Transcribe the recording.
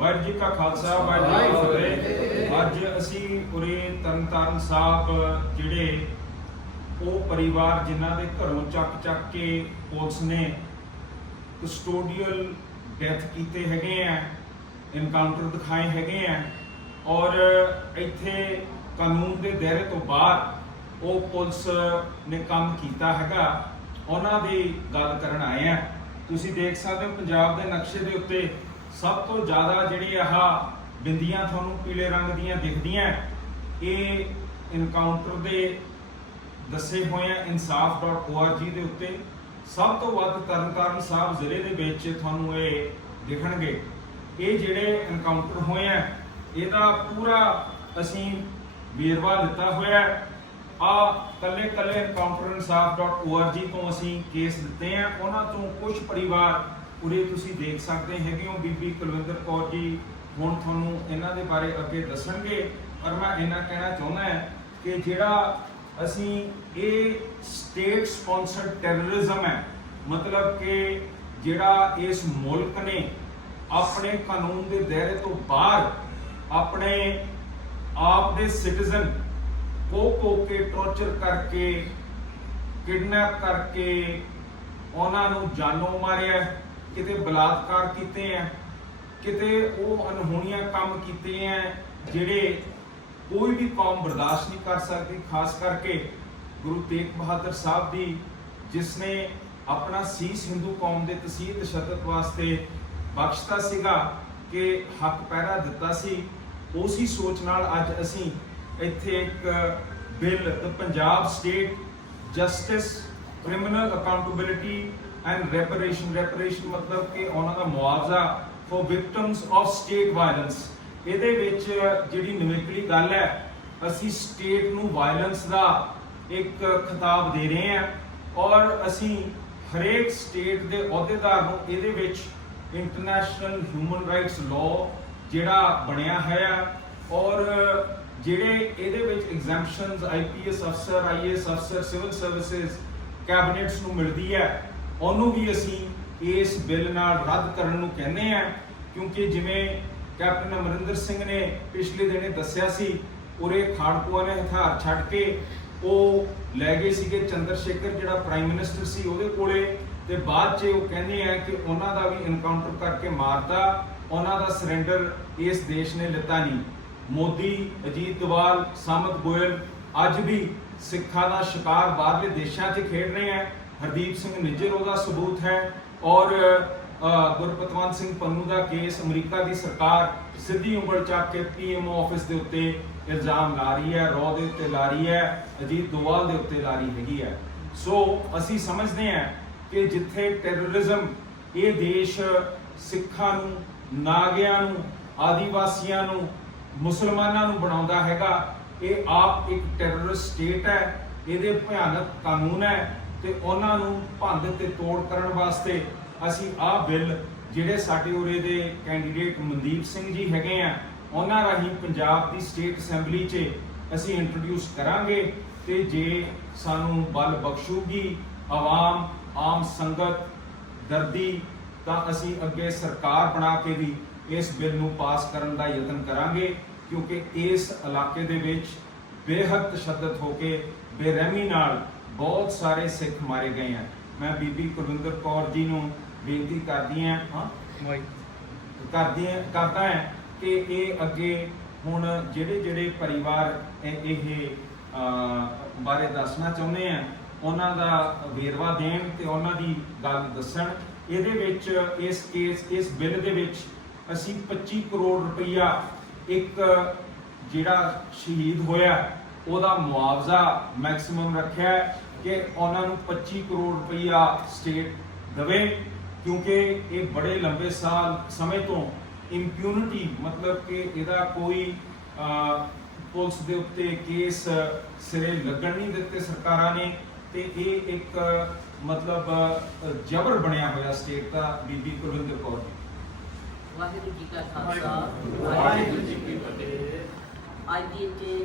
ਵਾਹਿਗੁਰੂ ਜੀ ਕਾ ਖਾਲਸਾ, ਵਾਹਿਗੁਰੂ ਜੀ ਕੀ ਫਤਿਹ। ਅੱਜ ਅਸੀਂ ਉਰੇ ਤਰਨਤਾਰਨ ਸਾਹਿਬ ਜਿਹੜੇ ਉਹ ਪਰਿਵਾਰ ਜਿਨ੍ਹਾਂ ਦੇ ਘਰੋਂ ਚੱਕ ਚੱਕ ਕੇ ਪੁਲਿਸ ਨੇ ਕਸਟੋਡੀਅਲ ਡੈਥ ਕੀਤੇ ਹੈਗੇ ਆ ਇਨਕਾਊਂਟਰ ਦਿਖਾਏ ਹੈਗੇ ਆ, ਔਰ ਇੱਥੇ ਕਾਨੂੰਨ ਦੇ ਦਾਇਰੇ ਤੋਂ ਬਾਹਰ ਉਹ ਪੁਲਿਸ ਨੇ ਕੰਮ ਕੀਤਾ ਹੈਗਾ। ਉਹਨਾਂ ਦੀ ਗੱਲ ਕਰਨ ਆਏ ਆ। ਤੁਸੀਂ ਦੇਖ ਸਕਦੇ ਹੋ ਪੰਜਾਬ ਦੇ ਨਕਸ਼ੇ ਦੇ ਉੱਤੇ ਸਭ ਤੋਂ ਜ਼ਿਆਦਾ ਜਿਹੜੀ ਆਹ ਬਿੰਦੀਆਂ ਤੁਹਾਨੂੰ ਪੀਲੇ ਰੰਗ ਦੀਆਂ ਦਿਖਦੀਆਂ ਇਹ ਇਨਕਾਊਂਟਰ ਦੇ ਦੱਸੇ ਹੋਏ ਆ insaf.org ਦੇ ਉੱਤੇ। ਸਭ ਤੋਂ ਵੱਧ ਤਰਨਤਾਰਨ ਸਾਹਿਬ ਜ਼ਿਲ੍ਹੇ ਦੇ ਵਿੱਚ ਤੁਹਾਨੂੰ ਇਹ ਦਿਖਣਗੇ। ਇਹ ਜਿਹੜੇ ਇਨਕਾਊਂਟਰ ਹੋਏ ਆ, ਇਹਦਾ ਪੂਰਾ ਅਸੀਂ ਵੇਰਵਾ ਦਿੱਤਾ ਹੋਇਆ ਹੈ। ਆ ਕੱਲੇ ਕੱਲੇ ਐਨਕਾਊਂਟਰ insaf.org ਤੋਂ ਅਸੀਂ ਕੇਸ ਦਿੱਤੇ ਆ। ਉਹਨਾਂ ਤੋਂ ਕੁਝ ਪਰਿਵਾਰ ਉਰੇ ਤੁਸੀਂ ਦੇਖ ਸਕਦੇ ਹੈਗੇ ਹੋ ਬੀਬੀ ਕੁਲਵਿੰਦਰ ਕੌਰ ਜੀ। ਹੁਣ ਤੁਹਾਨੂੰ ਇਹਨਾਂ ਦੇ ਬਾਰੇ ਅੱਗੇ ਦੱਸਣਗੇ। ਪਰ ਮੈਂ ਇਹਨਾਂ ਕਹਿਣਾ ਚਾਹੁੰਦਾ ਹਾਂ ਕਿ ਜਿਹੜਾ ਅਸੀਂ ਇਹ ਸਟੇਟ ਸਪਾਂਸਰਡ ਟੈਰਰਿਜ਼ਮ ਹੈ, ਮਤਲਬ ਕਿ ਜਿਹੜਾ ਇਸ ਮੁਲਕ ਨੇ ਆਪਣੇ ਕਾਨੂੰਨ ਦੇ ਦਾਇਰੇ ਤੋਂ ਬਾਹਰ ਆਪਣੇ ਆਪ ਦੇ ਸਿਟੀਜ਼ਨ ਕੋ ਕੋ ਕੇ ਟੌਰਚਰ ਕਰਕੇ ਕਿਡਨੈਪ ਕਰਕੇ ਉਹਨਾਂ ਨੂੰ ਜਾਨੋਂ ਮਾਰਿਆ ਕਿਤੇ ਬਲਾਤਕਾਰ ਕੀਤੇ ਆ, ਕਿਤੇ ਉਹ ਅਨਹੋਣੀਆਂ ਕੰਮ ਕੀਤੇ ਆ, ਜਿਹੜੇ ਕੋਈ ਵੀ ਕੌਮ ਬਰਦਾਸ਼ਤ ਨਹੀਂ ਕਰ ਸਕਦੀ, ਖਾਸ ਕਰਕੇ ਗੁਰੂ ਤੇਗ ਬਹਾਦਰ ਸਾਹਿਬ ਦੀ, ਜਿਸ ਨੇ ਆਪਣਾ ਸੀਸ ਹਿੰਦੂ ਕੌਮ ਦੇ ਤਸੀਹ ਤਸ਼ੱਦਦ ਵਾਸਤੇ ਬਖਸ਼ਤਾ ਸੀਗਾ ਕਿ ਹੱਕ ਪਹਿਰਾ ਦਿੱਤਾ ਸੀ, ਉਸੇ ਸੋਚ ਨਾਲ ਅੱਜ ਅਸੀਂ ਇੱਥੇ ਇੱਕ bill the Punjab state justice criminal accountability and reparation reparation ਮਤਲਬ ਕਿ ਉਹਨਾਂ ਦਾ ਮੁਆਵਜ਼ਾ for victims of state violence ਇਹਦੇ ਵਿੱਚ ਜਿਹੜੀ ਨਵੇਕਲੀ ਗੱਲ ਹੈ, ਅਸੀਂ ਸਟੇਟ ਨੂੰ ਵਾਇਲੈਂਸ ਦਾ ਇੱਕ ਖਿਤਾਬ ਦੇ ਰਹੇ ਹਾਂ ਔਰ ਅਸੀਂ ਹਰੇਕ ਸਟੇਟ ਦੇ ਅਹੁਦੇਦਾਰ ਨੂੰ ਇਹਦੇ ਵਿੱਚ ਇੰਟਰਨੈਸ਼ਨਲ ਹਿਊਮਨ ਰਾਈਟਸ ਲਾਅ ਜਿਹੜਾ ਬਣਿਆ ਹੈ ਔਰ ਜਿਹੜੇ ਇਹਦੇ ਵਿੱਚ ਐਗਜ਼ੈਂਪਸ਼ਨਸ ਆਈਪੀਐਸ ਅਫਸਰ ਆਈਏਐਸ ਅਫਸਰ ਸਿਵਲ ਸਰਵਿਸਿਜ਼ ਕੈਬਨਿਟਸ ਨੂੰ ਮਿਲਦੀ ਹੈ। ਉਹਨੂੰ ਵੀ ਅਸੀਂ ਇਸ ਬਿੱਲ ਨਾਲ ਰੱਦ ਕਰਨ ਨੂੰ ਕਹਿੰਦੇ ਆ ਕਿਉਂਕਿ ਜਿਵੇਂ ਕੈਪਟਨ ਅਮਰਿੰਦਰ ਸਿੰਘ ਨੇ ਪਿਛਲੇ ਦਿਨੇ ਦੱਸਿਆ ਸੀ, ਉਰੇ ਖਾੜਕੂਆਂ ਨੇ ਹਥਿਆਰ ਛੱਡ ਕੇ ਉਹ ਲੈ ਗਏ ਸੀਗੇ ਚੰਦਰ ਸ਼ੇਖਰ ਜਿਹੜਾ ਪ੍ਰਾਈਮ ਮਿਨਿਸਟਰ ਸੀ ਉਹਦੇ ਕੋਲੇ, ਤੇ ਬਾਅਦ 'ਚ ਉਹ ਕਹਿੰਦੇ ਆ ਕਿ ਉਹਨਾਂ ਦਾ ਵੀ ਇਨਕਾਊਂਟਰ ਕਰਕੇ ਮਾਰਤਾ, ਉਹਨਾਂ ਦਾ ਸਰੈਂਡਰ ਇਸ ਦੇਸ਼ ਨੇ ਲਿੱਤਾ ਨਹੀਂ। ਮੋਦੀ, ਅਜੀਤ ਦਵਾਲ, ਸਾਮਤ ਗੋਇਲ ਅੱਜ ਵੀ ਸਿੱਖਾਂ ਦਾ ਸ਼ਿਕਾਰ ਬਾਹਰਲੇ ਦੇਸ਼ਾਂ 'ਚ ਖੇਡ ਰਹੇ ਆ ਹਰਦੀਪ ਸਿੰਘ ਨਿੱਜਰ ਉਹਦਾ ਸਬੂਤ ਹੈ ਔਰ ਗੁਰਪਤਵੰਤ ਸਿੰਘ ਪੰਨੂ ਦਾ ਕੇਸ ਅਮਰੀਕਾ ਦੀ ਸਰਕਾਰ ਸਿੱਧੀ ਉਂਗਲ ਚੱਕ ਕੇ ਪੀਐਮਓ ਆਫਿਸ ਦੇ ਉੱਤੇ ਇਲਜ਼ਾਮ ਲਾ ਰਹੀ ਹੈ, ਰੋ ਦੇ ਉੱਤੇ ਲਾ ਰਹੀ ਹੈ, ਅਜੀਤ ਦੋਵਾਲ ਦੇ ਉੱਤੇ ਲਾ ਰਹੀ ਹੈਗੀ ਹੈ। ਸੋ ਅਸੀਂ ਸਮਝਦੇ ਹਾਂ ਕਿ ਜਿੱਥੇ ਟੈਰਰਿਜ਼ਮ ਇਹ ਦੇਸ਼ ਸਿੱਖਾਂ ਨੂੰ, ਨਾਗਿਆਂ ਨੂੰ, ਆਦੀਵਾਸੀਆਂ ਨੂੰ, ਮੁਸਲਮਾਨਾਂ ਨੂੰ ਬਣਾਉਂਦਾ ਹੈਗਾ, ਇਹ ਆਪ ਇੱਕ ਟੈਰਰਿਸਟ ਸਟੇਟ ਹੈ, ਇਹਦੇ ਭਿਆਨਕ ਕਾਨੂੰਨ ਹੈ ਤੇ ਉਹਨਾਂ ਨੂੰ ਭੰਦ ਤੇ ਤੋੜ ਕਰਨ ਵਾਸਤੇ ਅਸੀਂ ਆਹ ਬਿੱਲ ਜਿਹੜੇ ਸਾਡੇ ਉਰੇ ਦੇ ਕੈਂਡੀਡੇਟ ਮਨਦੀਪ ਸਿੰਘ ਜੀ ਹੈਗੇ ਆ, ਉਹਨਾਂ ਰਾਹੀਂ ਪੰਜਾਬ ਦੀ ਸਟੇਟ ਅਸੈਂਬਲੀ 'ਚ ਅਸੀਂ ਇੰਟਰੋਡਿਊਸ ਕਰਾਂਗੇ ਤੇ ਜੇ ਸਾਨੂੰ ਬਲ ਬਖਸ਼ੂਗੀ ਆਵਾਮ, ਆਮ ਸੰਗਤ, ਦਰਦੀ, ਤਾਂ ਅਸੀਂ ਅੱਗੇ ਸਰਕਾਰ ਬਣਾ ਕੇ ਵੀ ਇਸ ਬਿੱਲ ਨੂੰ ਪਾਸ ਕਰਨ ਦਾ ਯਤਨ ਕਰਾਂਗੇ, ਕਿਉਂਕਿ ਇਸ ਇਲਾਕੇ ਦੇ ਵਿੱਚ ਬੇਹੱਦ ਤਸ਼ੱਦਦ ਹੋ ਕੇ ਬੇਰਹਿਮੀ ਨਾਲ ਬਹੁਤ ਸਾਰੇ ਸਿੱਖ ਮਾਰੇ ਗਏ ਆ। ਮੈਂ ਬੀਬੀ ਕੁਲਵਿੰਦਰ ਕੌਰ ਜੀ ਨੂੰ ਬੇਨਤੀ ਕਰਦੀ ਹਾਂ ਹਾਂ? ਕਰਦੀ ਕਰਦਾ ਹਾਂ ਕਿ ਇਹ ਅੱਗੇ ਹੁਣ ਜਿਹੜੇ ਜਿਹੜੇ ਪਰਿਵਾਰ ਇਹ ਬਾਰੇ ਦੱਸਣਾ ਚਾਹੁੰਦੇ ਆ ਉਹਨਾਂ ਦਾ ਵੇਰਵਾ ਦੇਣ ਤੇ ਉਹਨਾਂ ਦੀ ਗੱਲ ਦੱਸਣ। ਇਹਦੇ ਵਿੱਚ ਇਸ ਕੇਸ ਇਸ ਬਿੱਲ ਦੇ ਵਿੱਚ ਅਸੀਂ 25 ਕਰੋੜ ਰੁਪਈਆ ਇੱਕ ਜਿਹੜਾ ਸ਼ਹੀਦ ਹੋਇਆ। ਉਹਦਾ ਮੁਆਵਜ਼ਾ ਮੈਕਸਿਮਮ ਰੱਖਿਆ ਕਿ ਉਹਨਾਂ ਨੂੰ 25 ਕਰੋੜ ਰੁਪਈਆ ਸਟੇਟ ਦੇਵੇ ਕਿਉਂਕਿ ਇਹ ਬੜੇ ਲੰਬੇ ਸਾਲ ਸਮੇਂ ਤੋਂ ਇੰਪਿਊਨਿਟੀ ਮਤਲਬ ਕਿ ਇਹਦਾ ਕੋਈ ਪੁਲਿਸ ਦੇ ਉੱਤੇ ਕੇਸ ਸਿਰੇ ਲੱਗਣ ਨਹੀਂ ਦਿੱਤੇ ਸਰਕਾਰਾਂ ਨੇ ਤੇ ਇਹ ਇੱਕ ਮਤਲਬ ਜਬਰ ਬਣਿਆ ਹੋਇਆ ਸਟੇਟ ਦਾ ਬੀਬੀ ਕੁਲਵਿੰਦਰ ਕੌਰ ਜੀ। ਵਾਹਿਗੁਰੂ ਜੀ ਕਾ ਖਾਲਸਾ ਵਾਹਿਗੁਰੂ ਜੀ ਕੀ ਫਤਿਹ। ਅੱਜ ਦੀ ਇੱਥੇ